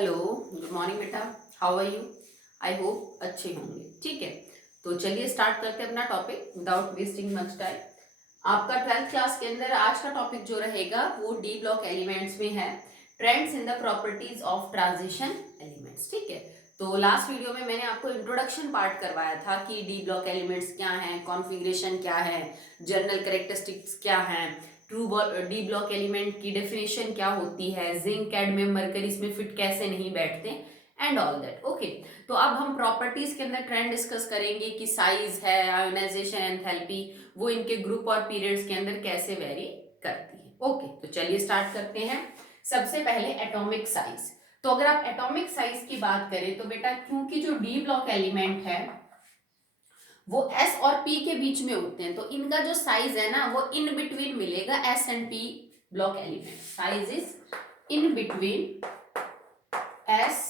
Hello, good morning बेटा। How are you? I hope अच्छे होंगे। ठीक है, तो चलिए स्टार्ट करते हैं अपना topic without wasting much time. आपका 12th क्लास के अंदर आज का टॉपिक जो रहेगा वो डी ब्लॉक एलिमेंट्स में है, trends in the properties of transition elements. ठीक है, तो लास्ट वीडियो में मैंने आपको इंट्रोडक्शन पार्ट करवाया था कि डी ब्लॉक एलिमेंट्स क्या हैं, कॉन्फ़िगरेशन क्या है, जनरल कैरेक्टरिस्टिक्स क्या हैं, ट्रू डी ब्लॉक एलिमेंट की डेफिनेशन क्या होती है, जिंक कैडमियम मरकरी इसमें फिट कैसे नहीं बैठते एंड ऑल दैट। ओके, तो अब हम प्रॉपर्टीज के अंदर ट्रेंड डिस्कस करेंगे कि साइज है, आयोनाइजेशन, एंथैल्पी, वो इनके ग्रुप और पीरियड्स के अंदर कैसे वेरी करती है। ओके, तो चलिए स्टार्ट करते हैं। सबसे पहले एटॉमिक साइज। तो अगर आप एटॉमिक साइज की बात करें तो बेटा, क्योंकि जो डी ब्लॉक एलिमेंट है वो S और P के बीच में होते हैं, तो इनका जो साइज है ना वो इन बिटवीन मिलेगा S and P block element. Size is in between S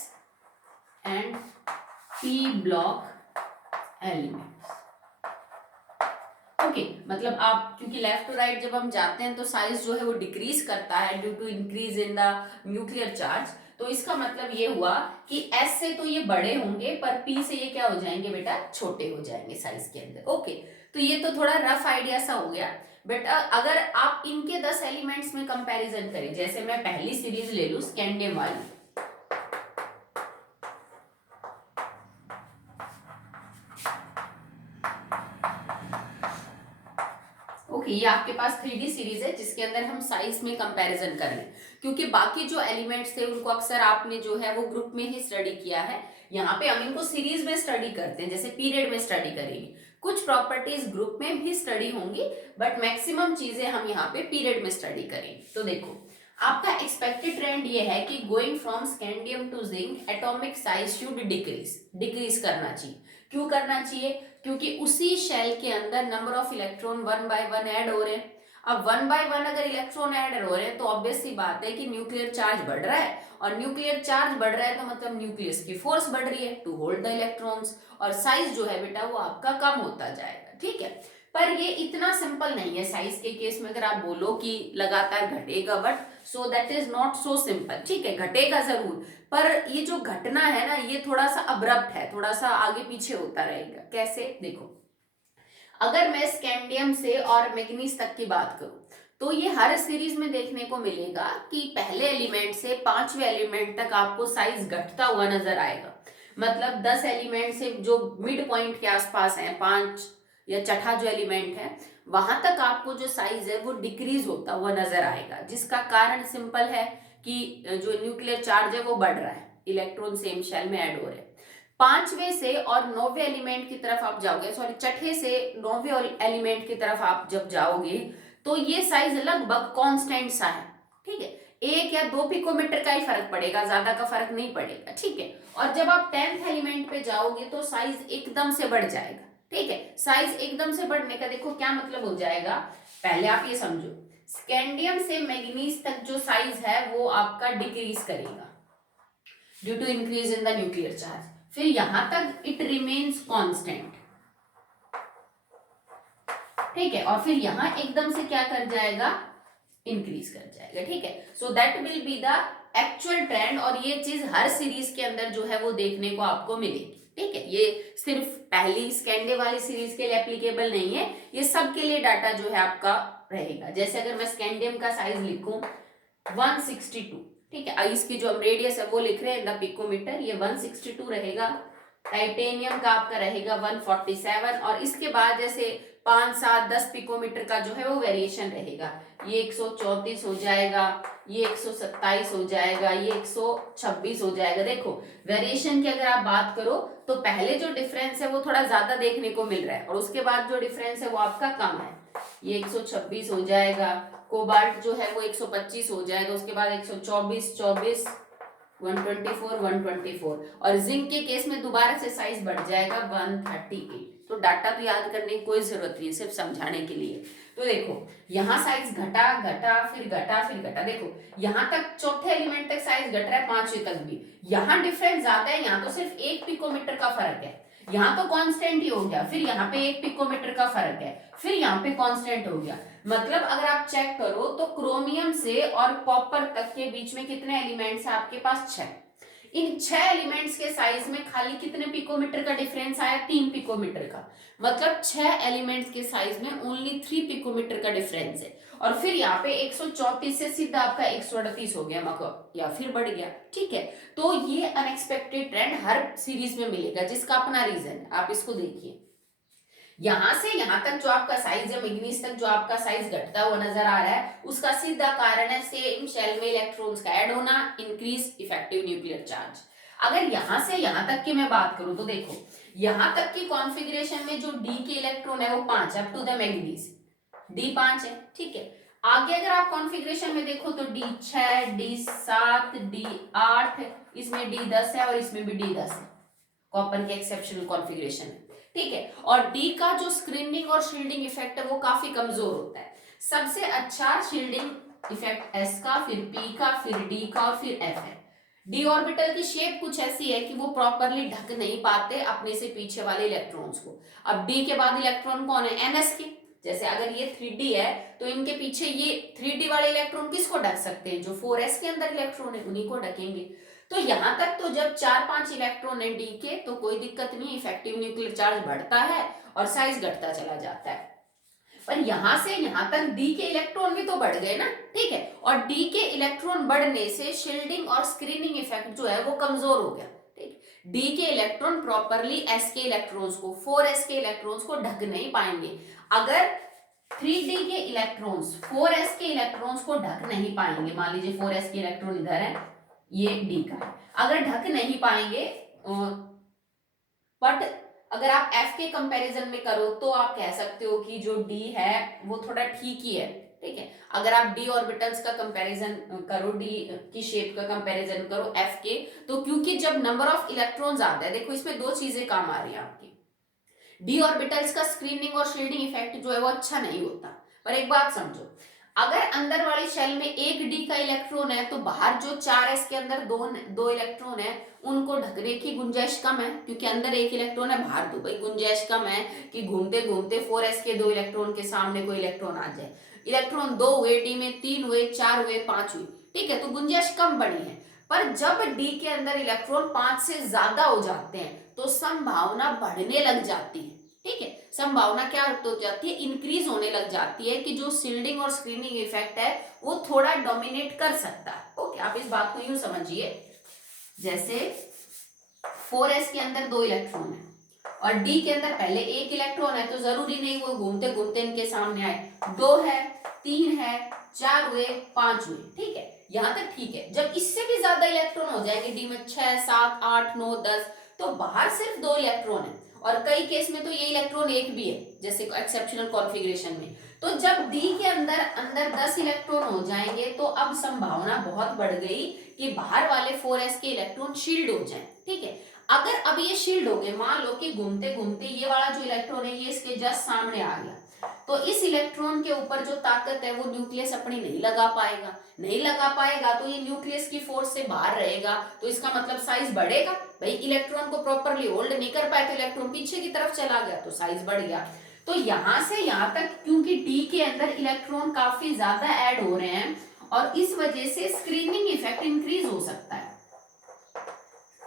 and P block element. Okay, मतलब आप क्योंकि लेफ्ट टू राइट जब हम जाते हैं तो साइज जो है वो डिक्रीज करता है due to increase in the nuclear charge. तो इसका मतलब ये हुआ कि S से तो ये बड़े होंगे पर P से ये क्या हो जाएंगे बेटा, छोटे हो जाएंगे साइज के अंदर। ओके, तो ये तो थोड़ा रफ आइडिया सा हो गया। बट अगर आप इनके 10 एलिमेंट्स में कंपैरिजन करें, जैसे मैं पहली सीरीज ले लूं स्कैंडियम वाली, ओके, ये आपके पास 3D सीरीज है जिसके अंदर हम साइज में कंपैरिजन कर लें, क्योंकि बाकी जो एलिमेंट्स थे उनको अक्सर आपने जो है वो ग्रुप में ही स्टडी किया है। यहाँ पे हम इनको सीरीज में स्टडी करते हैं, जैसे पीरियड में स्टडी करेंगे। कुछ प्रॉपर्टीज ग्रुप में भी स्टडी होंगी बट मैक्सिमम चीजें हम यहाँ पे पीरियड में स्टडी करेंगे। तो देखो, आपका एक्सपेक्टेड ट्रेंड ये है कि going from scandium to zinc atomic size should decrease करना चाहिए। क्यों करना चाहिए? क्योंकि उसी शेल के अंदर number of electron one by one add हो रहे हैं। अब वन बाय वन अगर इलेक्ट्रॉन ऐड हो रहे हैं तो ऑब्वियस सी बात है कि न्यूक्लियर चार्ज बढ़ रहा है, और न्यूक्लियर चार्ज बढ़ रहा है तो मतलब न्यूक्लियस की फोर्स बढ़ रही है टू होल्ड द इलेक्ट्रॉन्स, और साइज जो है बेटा वो आपका कम होता जाएगा। ठीक है, पर ये इतना सिंपल नहीं है। साइज के केस में अगर आप बोलो कि लगातार घटेगा, but so that is not so simple. ठीक है, घटेगा जरूर, पर ये जो घटना है ना ये थोड़ा सा अब्रप्ट है, थोड़ा सा आगे पीछे होता रहेगा। कैसे? देखो, अगर मैं स्कैंडियम से और मैग्नीज तक की बात करूं तो ये हर सीरीज में देखने को मिलेगा कि पहले एलिमेंट से पांचवें एलिमेंट तक आपको साइज घटता हुआ नजर आएगा। मतलब 10 एलिमेंट से जो मिड पॉइंट के आसपास है, 5 या छठा जो एलिमेंट है वहां तक आपको जो साइज है वो डिक्रीज होता हुआ नजर आएगा, जिसका कारण सिंपल है कि जो न्यूक्लियर चार्ज है वो बढ़ रहा है, इलेक्ट्रॉन सेम शेल में ऐड हो रहे हैं। पांचवें से और नौवे एलिमेंट की तरफ आप जाओगे, सॉरी छठे से नौवे एलिमेंट की तरफ आप जब जाओगे तो ये साइज लगभग कांस्टेंट सा है। ठीक है, 1 या 2 पिकोमीटर का ही फर्क पड़ेगा, ज्यादा का फर्क नहीं पड़ेगा। ठीक है, और जब आप 10th एलिमेंट पे जाओगे तो साइज एकदम से बढ़ जाएगा। ठीक है, साइज एकदम से बढ़ने का देखो क्या मतलब हो जाएगा। पहले आप ये समझो, स्कैंडियम से मैग्नीज तक जो साइज है वो आपका डिक्रीज करेगा due to increase in the nuclear charge. फिर यहां तक इट रिमेन्स कांस्टेंट। ठीक है, और फिर यहां एकदम से क्या कर जाएगा, इंक्रीज कर जाएगा। ठीक है, so that will be the actual trend, और ये चीज हर सीरीज के अंदर जो है वो देखने को आपको मिलेगी। ठीक है, ये सिर्फ पहली स्कैंडे वाली सीरीज के लिए एप्लीकेबल नहीं है, ये सब के लिए डाटा जो है आपका रहेगा। जैसे अगर मैं स्कैंडियम का साइज लिखूं 162, ठीक है, इसकी जो हम रेडियस है वो लिख रहे हैं इन द पिकोमीटर, ये 162 रहेगा। टाइटेनियम का आपका रहेगा 147, और इसके बाद जैसे 5, 7, 10 पिकोमीटर का जो है वो वेरिएशन रहेगा। ये 134 हो जाएगा, ये 127 हो जाएगा, ये 126 हो जाएगा। देखो, वेरिएशन की अगर आप बात करो तो पहले जो डिफरेंस है वो थोड़ा ज्यादा देखने को मिल रहा है, और उसके बाद जो डिफरेंस है वो आपका कम है। ये 126 हो जाएगा, कोबाल्ट जो है वो 125 हो जाएगा, उसके बाद 124, 24, 124, 124, और जिंक के केस में दोबारा से साइज बढ़ जाएगा 138। तो डाटा तो याद करने की कोई जरूरत नहीं है, सिर्फ समझाने के लिए। तो देखो, यहाँ साइज घटा घटा फिर घटा फिर घटा। देखो, यहाँ तक चौथे एलिमेंट तक साइज घट रहा है, पांचवें तक भी। यहाँ डिफरेंस ज्यादा है, यहाँ तो सिर्फ 1 पिकोमीटर का फर्क है। यहाँ तो कांस्टेंट ही हो गया, फिर यहाँ पे 1 पिकोमीटर का फर्क है, फिर यहाँ पे कांस्टेंट हो गया। मतलब अगर आप चेक करो तो क्रोमियम से और कॉपर तक के बीच में कितने एलिमेंट्स है आपके पास? 6। इन 6 एलिमेंट्स के साइज में खाली कितने पिकोमीटर का डिफरेंस आया, 3 पिकोमीटर का। मतलब 6 एलिमेंट्स के साइज में ओनली 3 पिकोमीटर का डिफरेंस है। और फिर यहाँ पे 134 से सीधा आपका 138 हो गया मतलब, या फिर बढ़ गया। ठीक है, तो ये अनएक्सपेक्टेड ट्रेंड हर सीरीज में मिलेगा, जिसका अपना रीजन है। आप इसको देखिए, यहां से यहां तक जो आपका साइज है, मैग्नीज तक जो आपका साइज घटता हुआ नजर आ रहा है, उसका सीधा कारण है सेम शेल में इलेक्ट्रॉन्स का ऐड होना, इंक्रीज इफेक्टिव न्यूक्लियर चार्ज। अगर यहां से यहां तक की मैं बात करूं तो देखो, यहां तक की कॉन्फ़िगरेशन में जो डी के इलेक्ट्रॉन है वो 5 up to the manganese, D 5 है। ठीक है, आगे अगर आप कॉन्फ़िगरेशन में देखो तो डी 6, डी 7, डी 8, इसमें डी 10 है और इसमें भी डी 10 है। कॉपर के एक्सेप्शनल कॉन्फ़िगरेशन है। ठीक है, और डी का जो स्क्रीनिंग और शील्डिंग इफेक्ट है वो काफी कमजोर होता है। सबसे अच्छा शील्डिंग इफेक्ट एस का, फिर पी का, फिर डी का और फिर एफ है। डी ऑर्बिटल की शेप कुछ ऐसी है कि वो प्रॉपरली ढक नहीं पाते अपने से पीछे वाले इलेक्ट्रॉन्स को। अब डी के बाद इलेक्ट्रॉन कौन है, एनएस के। जैसे अगर ये 3D है तो इनके पीछे ये 3D वाले इलेक्ट्रॉन किसको ढक सकते हैं, जो 4s के अंदर इलेक्ट्रॉन है उन्हीं को ढकेंगे। तो यहां तक तो जब 4-5 इलेक्ट्रॉन है डी के तो कोई दिक्कत नहीं, इफेक्टिव न्यूक्लियर चार्ज बढ़ता है और साइज घटता चला जाता है। पर यहां से यहां तक डी के इलेक्ट्रॉन भी तो बढ़ गए ना। ठीक है, और डी के इलेक्ट्रॉन बढ़ने से शील्डिंग और स्क्रीनिंग इफेक्ट जो है वो कमजोर हो गया। ठीक, डी के इलेक्ट्रॉन प्रॉपरली एस के इलेक्ट्रॉन्स को, 4s के इलेक्ट्रॉन्स को ढक नहीं पाएंगे। अगर 3D के इलेक्ट्रॉन्स 4s के इलेक्ट्रॉन्स को ढक नहीं पाएंगे, मान लीजिए 4s के इलेक्ट्रॉन इधर है, ये डी का है, अगर ढक नहीं पाएंगे, बट अगर आप F के कंपैरिजन में करो तो आप कह सकते हो कि जो D है वो थोड़ा ठीक ही है। ठीक है, अगर आप D ऑर्बिटल्स का कंपैरिजन करो, D की शेप का कंपैरिजन करो F के, तो क्योंकि जब नंबर ऑफ इलेक्ट्रॉन्स आता है, देखो इसमें दो चीजें काम आ रही है आपकी। D ऑर्बिटल्स का स्क्रीनिंग और शील्डिंग इफेक्ट जो है वो अच्छा नहीं होता। पर एक बात समझो, अगर अंदर वाली शेल में एक डी का इलेक्ट्रॉन है तो बाहर जो 4s के अंदर दो इलेक्ट्रॉन है उनको ढकने की गुंजाइश कम है, क्योंकि अंदर एक इलेक्ट्रॉन है बाहर दो, भाई गुंजाइश कम है कि घूमते घूमते 4s के दो इलेक्ट्रॉन के सामने कोई इलेक्ट्रॉन आ जाए। इलेक्ट्रॉन 2 हुए डी में, 3 हुए, 4 हुए, 5 हुए। ठीक है, तो गुंजाइश कम बनी है। पर जब डी के अंदर इलेक्ट्रॉन 5 से ज्यादा हो जाते हैं तो संभावना बढ़ने लग जाती है। ठीक है, संभावना क्या हो जाती है, इंक्रीज होने लग जाती है कि जो शील्डिंग और स्क्रीनिंग इफेक्ट है वो थोड़ा डोमिनेट कर सकता है। ओके, आप इस बात को यूं समझिए, जैसे 4s के अंदर दो इलेक्ट्रॉन है और d के अंदर पहले एक इलेक्ट्रॉन है, तो जरूरी नहीं वो घूमते घूमते इनके सामने आए। 2 है, 3 है, 4 हुए, 5 हुए। ठीक है, यहां तक ठीक है। जब इससे भी ज्यादा इलेक्ट्रॉन हो जाएंगे डी में, 6, 7, 8, 9, 10, तो बाहर सिर्फ 2 इलेक्ट्रॉन है और कई केस में तो ये इलेक्ट्रॉन एक भी है, जैसे एक्सेप्शनल कॉन्फ़िगरेशन में। तो जब डी के अंदर अंदर 10 इलेक्ट्रॉन हो जाएंगे तो अब संभावना बहुत बढ़ गई कि बाहर वाले 4s के इलेक्ट्रॉन शील्ड हो जाएं। ठीक है, अगर अब ये शील्ड हो गए, मान लो कि घूमते घूमते ये वाला जो इलेक्ट्रॉन है ये इसके जस्ट सामने आ गया, तो इस इलेक्ट्रॉन के ऊपर जो ताकत है वो न्यूक्लियस अपनी नहीं लगा पाएगा। नहीं लगा पाएगा तो ये न्यूक्लियस की फोर्स से बाहर रहेगा, तो इसका मतलब साइज बढ़ेगा। भाई इलेक्ट्रॉन को प्रॉपरली होल्ड नहीं कर पाए तो इलेक्ट्रॉन पीछे की तरफ चला गया तो साइज बढ़ गया। तो यहां से यहां तक क्योंकि डी के अंदर इलेक्ट्रॉन काफी ज्यादा ऐड हो रहे हैं और इस वजह से स्क्रीनिंग इफेक्ट इंक्रीज हो सकता है।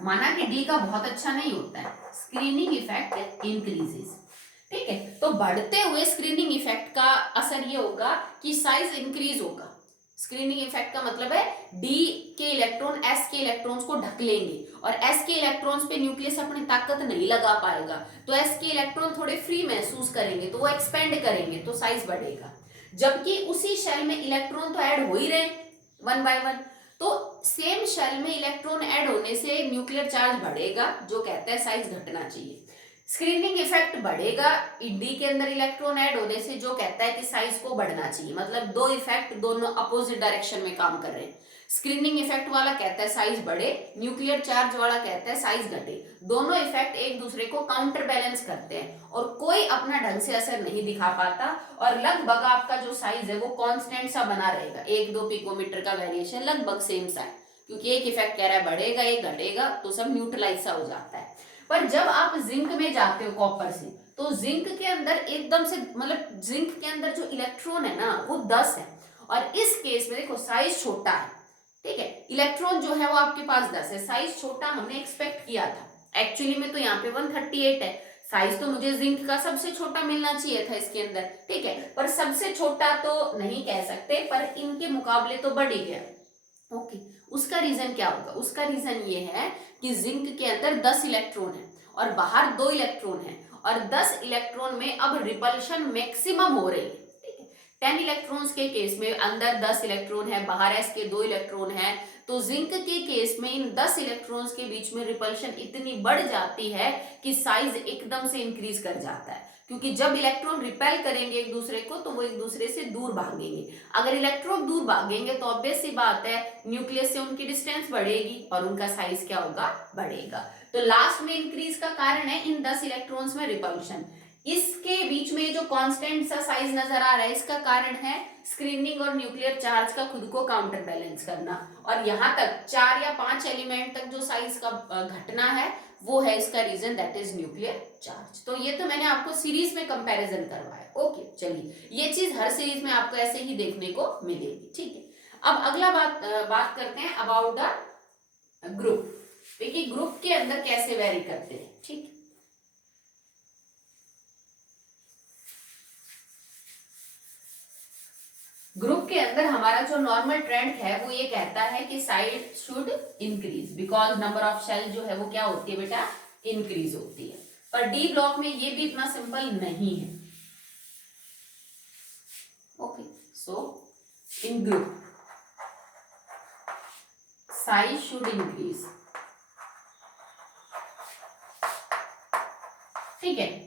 माना कि डी का बहुत अच्छा नहीं होता है, स्क्रीनिंग इफेक्ट इंक्रीजेस। ठीक है, तो बढ़ते हुए स्क्रीनिंग इफेक्ट का असर ये होगा कि साइज इंक्रीज होगा। स्क्रीनिंग इफेक्ट का मतलब है डी के इलेक्ट्रॉन एस के इलेक्ट्रॉन्स को ढक लेंगे और एस के इलेक्ट्रॉन्स पे न्यूक्लियस अपनी ताकत नहीं लगा पाएगा, तो एस के इलेक्ट्रॉन थोड़े फ्री महसूस करेंगे तो वो एक्सपेंड करेंगे तो साइज बढ़ेगा। जबकि उसी शेल में इलेक्ट्रॉन तो ऐड हो ही रहे वन बाय वन, तो सेम शेल में इलेक्ट्रॉन ऐड होने से न्यूक्लियर चार्ज बढ़ेगा, जो कहता है साइज घटना चाहिए। स्क्रीनिंग इफेक्ट बढ़ेगा डी के अंदर इलेक्ट्रॉन ऐड होने से, जो कहता है कि साइज को बढ़ना चाहिए। मतलब दो इफेक्ट दोनों अपोजिट डायरेक्शन में काम कर रहे हैं। स्क्रीनिंग इफेक्ट वाला कहता है साइज बढ़े, न्यूक्लियर चार्ज वाला कहता है साइज घटे। दोनों इफेक्ट एक दूसरे को काउंटर बैलेंस करते हैं और कोई अपना ढंग से असर नहीं दिखा पाता और लगभग आपका जो साइज है वो कांस्टेंट सा बना रहेगा, 1-2 पिकोमीटर का वेरिएशन लगभग सेम सा है, क्योंकि एक इफेक्ट कह रहा है बढ़ेगा एक घटेगा तो सब न्यूट्रलाइज सा हो जाता है। पर जब आप जिंक में जाते हो कॉपर से, तो जिंक के अंदर एकदम से, मतलब जिंक के अंदर जो इलेक्ट्रॉन है ना वो 10 है और इस केस में देखो साइज छोटा है, ठीक है। इलेक्ट्रॉन जो है वो आपके पास 10 है, साइज छोटा हमने एक्सपेक्ट किया था, एक्चुअली में तो यहाँ पे 138 है, साइज तो मुझे जिंक का सबसे छोटा मिलना चाहिए था इसके अंदर, ठीक है, पर सबसे छोटा तो नहीं कह सकते, पर इनके मुकाबले तो बढ़ ही गया। ओके, उसका रीजन क्या होगा? उसका रीजन ये है कि जिंक के अंदर 10 इलेक्ट्रॉन है और बाहर 2 इलेक्ट्रॉन है, और 10 इलेक्ट्रॉन में अब रिपल्शन मैक्सिमम हो रही है, ठीक है। 10 इलेक्ट्रॉन्स के केस में अंदर 10 इलेक्ट्रॉन है, बाहर एस के 2 इलेक्ट्रॉन है, तो जिंक के केस में इन 10 इलेक्ट्रॉन्स के बीच में रिपल्शन इतनी बढ़ जाती है कि साइज एकदम से इंक्रीज कर जाता है, क्योंकि जब इलेक्ट्रॉन रिपेल करेंगे एक दूसरे को तो वो एक दूसरे से दूर भागेंगे। अगर इलेक्ट्रॉन दूर भागेंगे तो ऑब्वियस सी बात है न्यूक्लियस से उनकी डिस्टेंस बढ़ेगी और उनका साइज क्या होगा? बढ़ेगा। तो लास्ट में इंक्रीज का कारण है इन 10 इलेक्ट्रॉन्स में रिपल्शन। इसके बीच में जो कांस्टेंट सा साइज नजर आ रहा है, इसका कारण है स्क्रीनिंग और न्यूक्लियर चार्ज का खुद को काउंटर बैलेंस करना, और यहां तक 4 या 5 एलिमेंट तक जो साइज का घटना है वो है इसका reason, that is nuclear charge. तो ये तो मैंने आपको सीरीज में कंपैरिजन करवाया। ओके, चलिए ये चीज हर सीरीज में आपको ऐसे ही देखने को मिलेगी, ठीक है। अब अगला बात करते हैं अबाउट द ग्रुप। देखिए ग्रुप के अंदर कैसे वेरी करते हैं, ठीक है। ग्रुप के अंदर हमारा जो नॉर्मल ट्रेंड है वो ये कहता है कि size should increase because number of shell जो है वो क्या होती है बेटा? इंक्रीज होती है। पर डी ब्लॉक में ये भी इतना सिंपल नहीं है। Okay, so in group size should increase, ठीक है।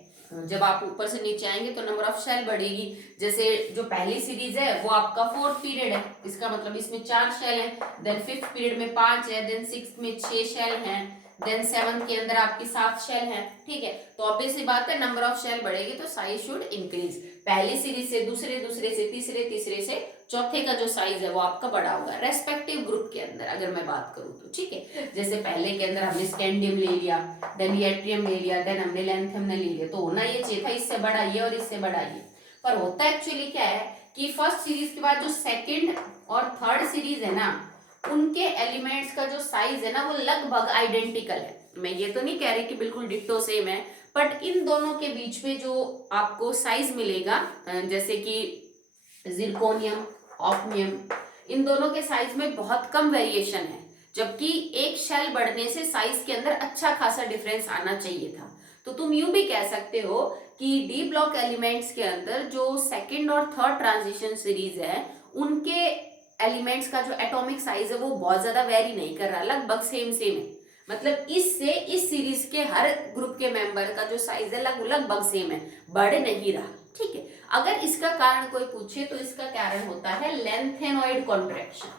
जब आप ऊपर से नीचे आएंगे तो नंबर ऑफ शेल बढ़ेगी। जैसे जो पहली सीरीज है वो आपका 4th पीरियड है, इसका मतलब इसमें 4 शेल है, देन 5th पीरियड में 5 है, देन 6th में 6 शेल हैं, देन 7th के अंदर आपकी 7 शेल है, ठीक है। तो ऑब्वियस सी बात है नंबर ऑफ शेल बढ़ेगी तो साइज शुड इंक्रीज। पहली सीरीज से दूसरे, दूसरे से तीसरे, तीसरे से चौथे का जो साइज है वो आपका बड़ा होगा रेस्पेक्टिव ग्रुप के अंदर, अगर मैं बात करूं तो, ठीक है। जैसे पहले के अंदर हमने स्कैंडियम ले लिया, देन यट्रियम ले लिया, देन हमने लैंथियम ले लिया, तो होना ये चाहिए था इससे बड़ा ये और इससे बड़ा ये, पर होता एक्चुअली क्या है कि फर्स्ट सीरीज के बाद जो सेकंड और थर्ड सीरीज है ना, उनके एलिमेंट्स का जो साइज है ना वो लगभग आइडेंटिकल है। मैं ये तो नहीं कह रही कि बिल्कुल डिट्टो सेम है, बट इन दोनों के बीच में जो आपको साइज मिलेगा, जैसे कि जिरकोनियम, ऑफ्नियम, इन दोनों के साइज में बहुत कम वेरिएशन है, जबकि एक शेल बढ़ने से साइज के अंदर अच्छा खासा डिफरेंस आना चाहिए था। तो तुम यूं भी कह सकते हो कि डी ब्लॉक एलिमेंट्स के अंदर जो सेकंड और थर्ड ट्रांजिशन सीरीज है उनके एलिमेंट्स का जो एटॉमिक साइज है वो बहुत ज्यादा वेरी नहीं कर रहा, लगभग सेम सेम है। मतलब इससे इस सीरीज के हर ग्रुप के मेंबर का जो साइज है लगभग सेम है, बढ़ नहीं रहा, ठीक है। अगर इसका कारण कोई पूछे तो इसका कारण होता है लेंथेनॉइड कॉन्ट्रैक्शन,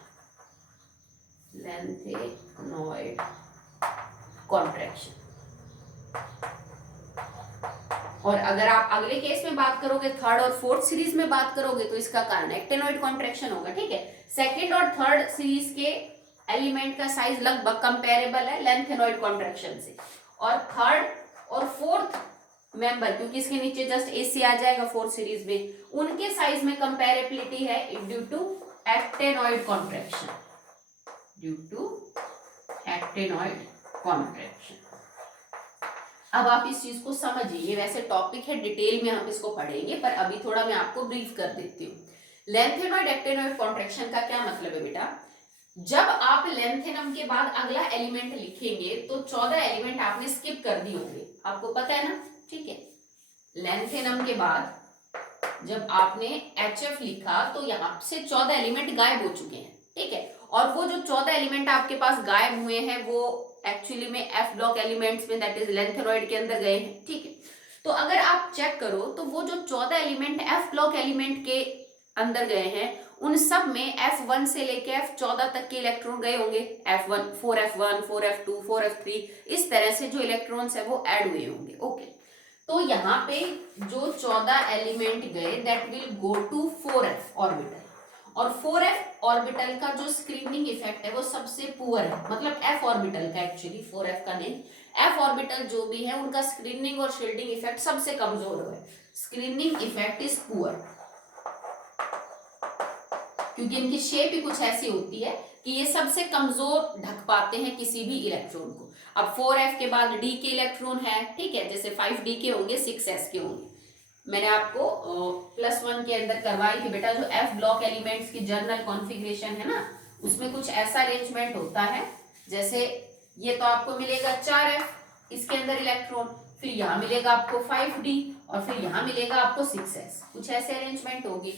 लेंथेनॉइड कॉन्ट्रैक्शन। और अगर आप अगले केस में बात करोगे, थर्ड और फोर्थ सीरीज में बात करोगे, तो इसका कारण एक्टेनॉइड कॉन्ट्रैक्शन होगा, ठीक है। सेकंड और थर्ड सीरीज के एलिमेंट का साइज लगभग कंपेरेबल है लेंथेनॉइड कॉन्ट्रैक्शन से, और थर्ड और फोर्थ मेंबर, क्योंकि इसके नीचे जस्ट एसी आ जाएगा फोर्थ सीरीज में, उनके साइज में कंपेरेबिलिटी है due to actinoid contraction, due to actinoid contraction. अब आप इस चीज को समझिए, ये वैसे टॉपिक है, डिटेल में हम इसको पढ़ेंगे, पर अभी थोड़ा मैं आपको ब्रीफ कर देती हूँ। लेंथेनॉइड एक्टेनॉइड कॉन्ट्रैक्शन का क्या मतलब है बेटा? जब आप लेंथेनम के बाद अगला एलिमेंट लिखेंगे तो 14 एलिमेंट आपने स्किप कर दिए होंगे, आपको पता है ना, ठीक है। लेंथेनम के बाद जब आपने HF लिखा तो यहाँ से 14 एलिमेंट गायब हो चुके हैं, ठीक है। और वो जो 14 एलिमेंट आपके पास गायब हुए हैं वो एक्चुअली में F ब्लॉक एलिमेंट्स में, दैट इज लेंथेनॉइड के अंदर गए हैं, ठीक है। तो अगर आप चेक करो तो वो जो 14 एलिमेंट F ब्लॉक एलिमेंट के अंदर गए हैं उन सब में F1 से लेके F14 तक के इलेक्ट्रॉन गए होंगे, F1, 4F1, 4F2, 4F3, इस तरह से जो इलेक्ट्रॉन्स है वो ऐड हुए होंगे, ओके। तो यहाँ पे जो 14 एलिमेंट गए that will go to 4F orbital, और 4F ऑर्बिटल का जो स्क्रीनिंग इफेक्ट है वो सबसे पुअर है, मतलब F ऑर्बिटल का, एक्चुअली 4F का नहीं, F ऑर्बिटल जो भी है उनका स्क्रीनिंग और शील्डिंग इफेक्ट सबसे कमजोर है, स्क्रीनिंग इफेक्ट इज पुअर, क्योंकि इनकी शेप ही कुछ ऐसी होती है कि ये सबसे कमजोर ढक पाते हैं किसी भी इलेक्ट्रॉन को। अब 4f के बाद d के इलेक्ट्रॉन है, ठीक है, जैसे 5d के होंगे, 6s के होंगे। मैंने आपको +1 के अंदर करवाई थी बेटा, जो f ब्लॉक एलिमेंट्स की जनरल कॉन्फ़िगरेशन है ना, उसमें कुछ ऐसा अरेंजमेंट होता है, जैसे ये तो आपको मिलेगा 4f, इसके अंदर इलेक्ट्रॉन, फिर यहाँ मिलेगा आपको 5d और फिर यहाँ मिलेगा आपको 6s, कुछ ऐसे अरेंजमेंट होगी।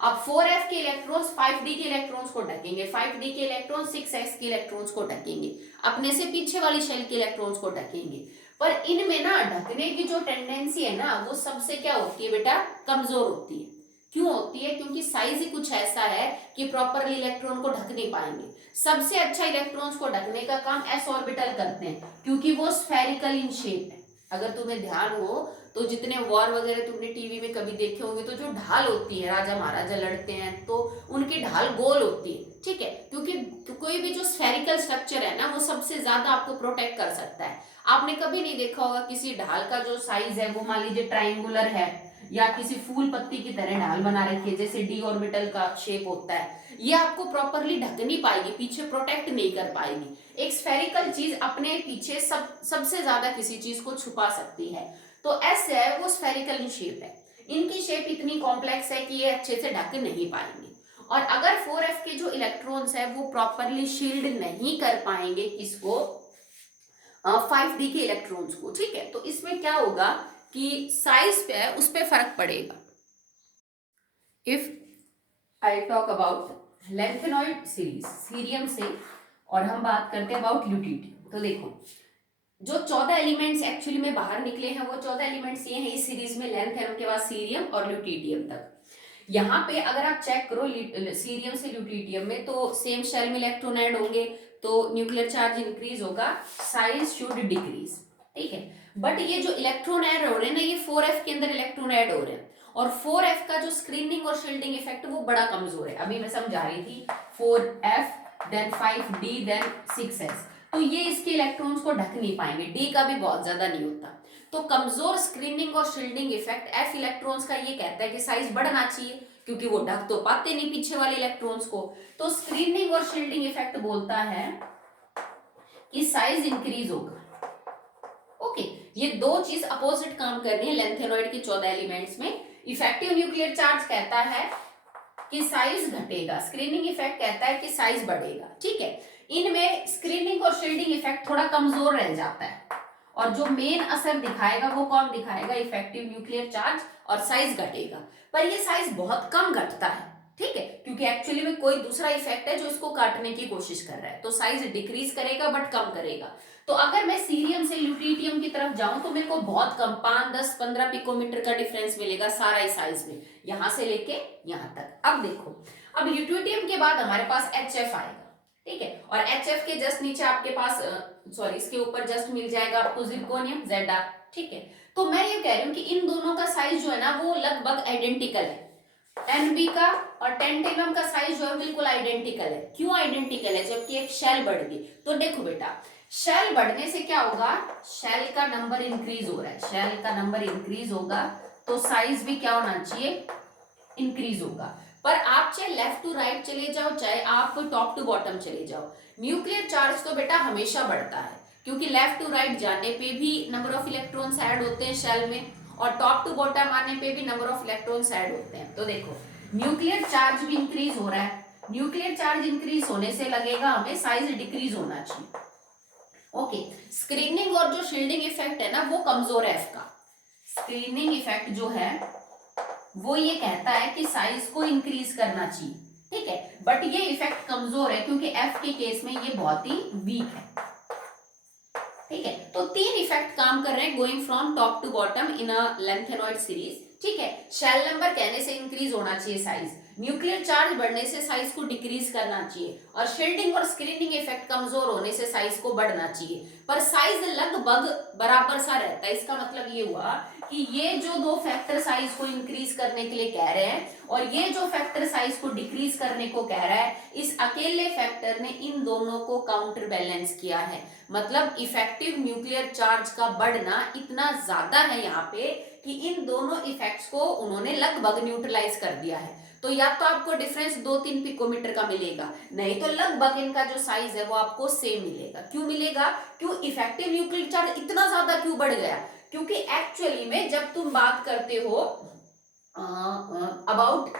अब 4f के इलेक्ट्रॉन्स 5d के इलेक्ट्रॉन्स को ढकेंगे, 5d के इलेक्ट्रॉन 6s के इलेक्ट्रॉन्स को ढकेंगे, अपने से पीछे वाली शेल के इलेक्ट्रॉन्स को ढकेंगे। पर इनमें ना ढकने की जो टेंडेंसी है ना, वो सबसे क्या होती है बेटा, कमजोर होती है। क्यों होती है? क्योंकि साइज ही कुछ ऐसा है कि प्रॉपरली इलेक्ट्रॉन को ढक नहीं पाएंगे। सबसे अच्छा इलेक्ट्रॉन्स को ढकने का काम s ऑर्बिटल करते हैं, क्योंकि वो स्फेरिकल इन शेप है। अगर तुम्हें ध्यान हो तो जितने वॉर वगैरह तुमने टीवी में कभी देखे होंगे, तो जो ढाल होती है, राजा महाराजा लड़ते हैं तो उनकी ढाल गोल होती है, ठीक है, क्योंकि कोई भी जो स्फेरिकल स्ट्रक्चर है ना, वो सबसे ज्यादा आपको प्रोटेक्ट कर सकता है। आपने कभी नहीं देखा होगा किसी ढाल का जो साइज है वो मान लीजिए ट्राइंगुलर है, या किसी फूल पत्ती की तरह ढाल बना रखी है, जैसे डी ऑर्बिटल का शेप होता है, ये आपको प्रॉपरली ढक नहीं पाएगी, पीछे प्रोटेक्ट नहीं कर पाएगी। एक स्फेरिकल चीज अपने पीछे सबसे ज्यादा किसी चीज को छुपा सकती है। तो एस है वो स्फेरिकल इन शेप है, इनकी शेप इतनी कॉम्प्लेक्स है कि ये अच्छे से ढक नहीं पाएंगे। और अगर 4f के जो इलेक्ट्रॉन्स है वो प्रॉपरली शील्ड नहीं कर पाएंगे किसको, 5d के इलेक्ट्रॉन्स को, ठीक है, तो इसमें क्या होगा कि साइज पे है उस पे फर्क पड़ेगा। If I talk about lanthanoid series, cerium से, और हम बात करते हैं अबाउट ल्यूटिडियम, तो देखो जो 14 एलिमेंट्स एक्चुअली में बाहर निकले हैं, वो 14 एलिमेंट्स ये हैं इस सीरीज में, लेंथ है उनके पास सीरियम और ल्यूटिडियम तक। यहाँ पे अगर आप चेक करो सीरियम से ल्यूटिडियम में, तो सेम शेल में इलेक्ट्रॉन ऐड होंगे, तो न्यूक्लियर चार्ज इंक्रीज होगा, साइज शुड डिक्रीज, ठीक है। बट ये जो इलेक्ट्रॉन ऐड हो रहे हैं ना, ये 4f के अंदर इलेक्ट्रॉन ऐड हो रहे हैं, और 4f का जो स्क्रीनिंग और शील्डिंग इफेक्ट वो बड़ा कमजोर है। अभी मैं समझा रही थी 4f then 5d then 6s, तो ये इसके इलेक्ट्रॉन्स को ढक नहीं पाएंगे, डी का भी बहुत ज्यादा नहीं होता। तो कमजोर स्क्रीनिंग और शील्डिंग इफेक्ट एफ इलेक्ट्रॉन्स का ये कहता है कि साइज बढ़ना चाहिए, क्योंकि वो ढक तो पाते नहीं पीछे वाले इलेक्ट्रॉन्स को। तो स्क्रीनिंग और शील्डिंग इफेक्ट बोलता है कि साइज इंक्रीज होगा। ओके, ये दो चीज अपोजिट काम कर रही है लेंथेनॉइड के 14 एलिमेंट्स में। इफेक्टिव न्यूक्लियर चार्ज कहता है कि साइज घटेगा, स्क्रीनिंग इफेक्ट कहता है कि साइज बढ़ेगा, ठीक है। इनमें स्क्रीनिंग और शील्डिंग इफेक्ट थोड़ा कमजोर रह जाता है, और जो मेन असर दिखाएगा वो कौन दिखाएगा, इफेक्टिव न्यूक्लियर चार्ज, और साइज घटेगा। पर ये साइज बहुत कम घटता है, ठीक है, क्योंकि एक्चुअली में कोई दूसरा इफेक्ट है जो इसको काटने की कोशिश कर रहा है, तो साइज डिक्रीज करेगा बट कम करेगा। तो अगर मैं सीरियम से ल्यूटिडियम की तरफ जाऊं तो मेरे को बहुत कम 5, 10, 15 पिकोमीटर का डिफरेंस मिलेगा सारा ही साइज में, यहां से लेके यहां तक। अब देखो, अब ल्यूटिडियम के बाद हमारे पास HF आएगा, ठीक है, और HF के जस्ट नीचे आपके पास सॉरी इसके ऊपर जस्ट मिल जाएगा आपको जिरकोनियम Zr, ठीक है। तो मैं ये कह रही हूँ कि इन दोनों का साइज जो है ना वो लगभग आइडेंटिकल है, Nb का और टेंटेनम का साइज जो है बिल्कुल आइडेंटिकल है। क्यों आइडेंटिकल है? जबकि एक शेल बढ़ गई। तो देखो बेटा, शेल बढ़ने से क्या होगा, शेल का नंबर इंक्रीज हो रहा है, शेल का नंबर इंक्रीज होगा तो साइज भी क्या होना चाहिए, इंक्रीज होगा। पर आप चाहे लेफ्ट टू राइट चले जाओ, चाहे आप टॉप टू बॉटम चले जाओ, न्यूक्लियर चार्ज तो बेटा हमेशा बढ़ता है, क्योंकि लेफ्ट टू राइट जाने पे भी नंबर ऑफ इलेक्ट्रॉन्स ऐड होते हैं शेल में, और टॉप टू बॉटम आने पे भी नंबर ऑफ इलेक्ट्रॉन्स ऐड होते हैं। तो देखो न्यूक्लियर चार्ज भी इंक्रीज हो रहा है, न्यूक्लियर चार्ज इंक्रीज होने से लगेगा हमें साइज डिक्रीज होना चाहिए। ओके, स्क्रीनिंग और जो शील्डिंग इफेक्ट है ना वो कमजोर है एफ का। स्क्रीनिंग इफेक्ट जो है वो ये कहता है कि साइज को इंक्रीज करना चाहिए, ठीक है, बट ये इफेक्ट कमजोर है क्योंकि एफ के केस में ये बहुत ही वीक है, ठीक है। तो 3 इफेक्ट काम कर रहे हैं going from top to bottom in a lanthanoid series, ठीक है। शेल नंबर कहने से इंक्रीज होना चाहिए साइज, न्यूक्लियर चार्ज बढ़ने से साइज को डिक्रीज करना चाहिए, और शील्डिंग और स्क्रीनिंग इफेक्ट कमजोर होने से साइज को बढ़ना चाहिए, पर साइज लगभग बराबर सा रहता है। इसका मतलब ये हुआ कि ये जो दो फैक्टर साइज को इंक्रीज करने के लिए कह रहे हैं, और ये जो फैक्टर साइज को डिक्रीज करने को कह रहा है, इस अकेले फैक्टर ने इन दोनों को काउंटर बैलेंस किया है। मतलब इफेक्टिव न्यूक्लियर चार्ज का बढ़ना इतना ज्यादा है यहाँ पे कि इन दोनों इफेक्ट्स को उन्होंने लगभग न्यूट्रलाइज कर दिया है। तो या तो आपको डिफरेंस 2-3 पिकोमीटर का मिलेगा, नहीं तो लगभग इनका जो साइज है वो आपको सेम मिलेगा। क्यों मिलेगा? क्यों इफेक्टिव न्यूक्लियर चार्ज इतना ज्यादा क्यों बढ़ गया? क्योंकि एक्चुअली में जब तुम बात करते हो about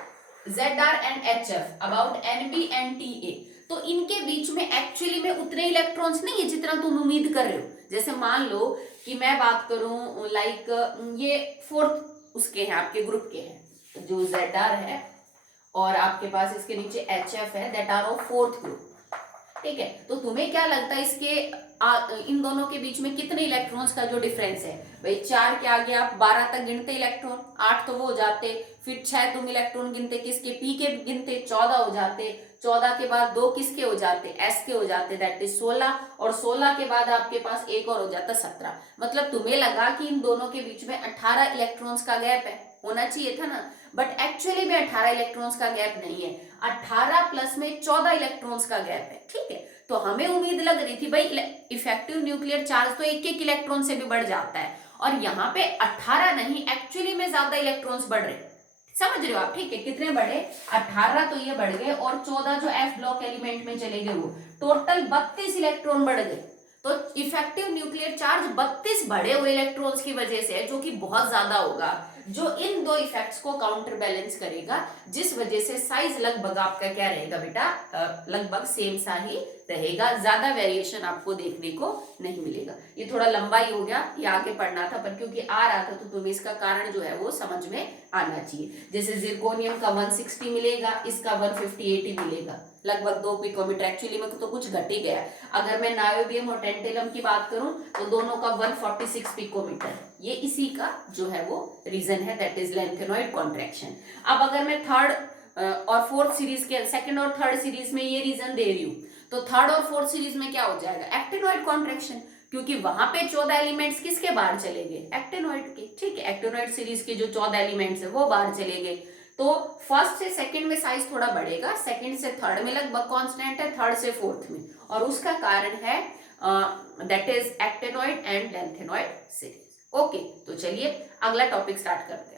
ZR and HF, about NB and TA, तो इनके बीच में एक्चुअली में उतने इलेक्ट्रॉन्स नहीं है जितना तुम उम्मीद कर रहे हो। जैसे मान लो कि मैं बात करूं लाइक ये फोर्थ उसके हैं, आपके ग्रुप के हैं जो ZR है, और आपके पास इसके नीचे HF है, that are of fourth group. ठीक है, तो तुम्हें क्या लगता है इसके इन दोनों के बीच में कितने इलेक्ट्रॉन्स का जो डिफरेंस है? भाई 4 के आगे आप 12 तक गिनते इलेक्ट्रॉन, 8 तो वो हो जाते, फिर 6 तुम इलेक्ट्रॉन गिनते किसके? पी के गिनते, 14 हो जाते, 14 के बाद 2 किसके हो जाते? एस के हो जाते, दैट इज 16, और 16 के बाद आपके पास एक और हो जाता 17। मतलब तुम्हें लगा कि इन दोनों के बीच में 18 इलेक्ट्रॉन्स का गैप है, होना चाहिए था ना, बट एक्चुअली में 18 इलेक्ट्रॉन्स का गैप नहीं है, 18 प्लस में 14 इलेक्ट्रॉन्स का गैप है। ठीक है, तो हमें उम्मीद लग रही थी भाई इफेक्टिव न्यूक्लियर चार्ज तो एक एक इलेक्ट्रॉन से भी बढ़ जाता है, और यहाँ पे 18 नहीं, एक्चुअली में ज्यादा इलेक्ट्रॉन्स बढ़ रहे, समझ रहे हो आप? ठीक है, कितने बढ़े? 18 तो ये बढ़ गए, और 14 जो एफ ब्लॉक एलिमेंट में चले गए वो टोटल 32 इलेक्ट्रॉन बढ़ गए। तो इफेक्टिव न्यूक्लियर चार्ज 32 बढ़े हुए इलेक्ट्रॉन्स की वजह से है, जो कि बहुत ज्यादा होगा, जो इन दो इफेक्ट्स को काउंटर बैलेंस करेगा, जिस वजह से साइज लगभग आपका क्या रहेगा बेटा? लगभग सेम सा ही रहेगा, ज्यादा वेरिएशन आपको देखने को नहीं मिलेगा। ये थोड़ा लंबा ही हो गया, ये आगे पढ़ना था, पर क्योंकि आ रहा था तो तुम्हें इसका कारण जो है वो समझ में आना चाहिए। जैसे जिरकोनियम का 160 मिलेगा, इसका 158 मिलेगा, लगभग 2 पिकोमीटर, एक्चुअली में तो कुछ घट ही गया। अगर मैं नायोबियम और टेंटेलम की बात करूं तो दोनों का 146 पिकोमीटर, ये इसी का जो है वो रीजन है, दैट इज लेंथेनॉइड कॉन्ट्रैक्शन। अब अगर मैं थर्ड और फोर्थ सीरीज के, सेकंड और थर्ड सीरीज में ये रीजन दे रही हूं, तो थर्ड और फोर्थ सीरीज में क्या हो जाएगा? एक्टिनॉइड कॉन्ट्रैक्शन, क्योंकि वहां पे 14 एलिमेंट्स किसके बाहर चले गए? एक्टिनॉइड के। ठीक है, एक्टिनॉइड सीरीज के जो 14 एलिमेंट्स है वो बाहर चले गए, तो फर्स्ट से सेकंड में साइज थोड़ा बढ़ेगा, सेकंड से थर्ड में लगभग कांस्टेंट है, थर्ड से फोर्थ में, और उसका कारण है that is actinoid and lanthanoid series. Okay, तो चलिए अगला टॉपिक स्टार्ट करते हैं।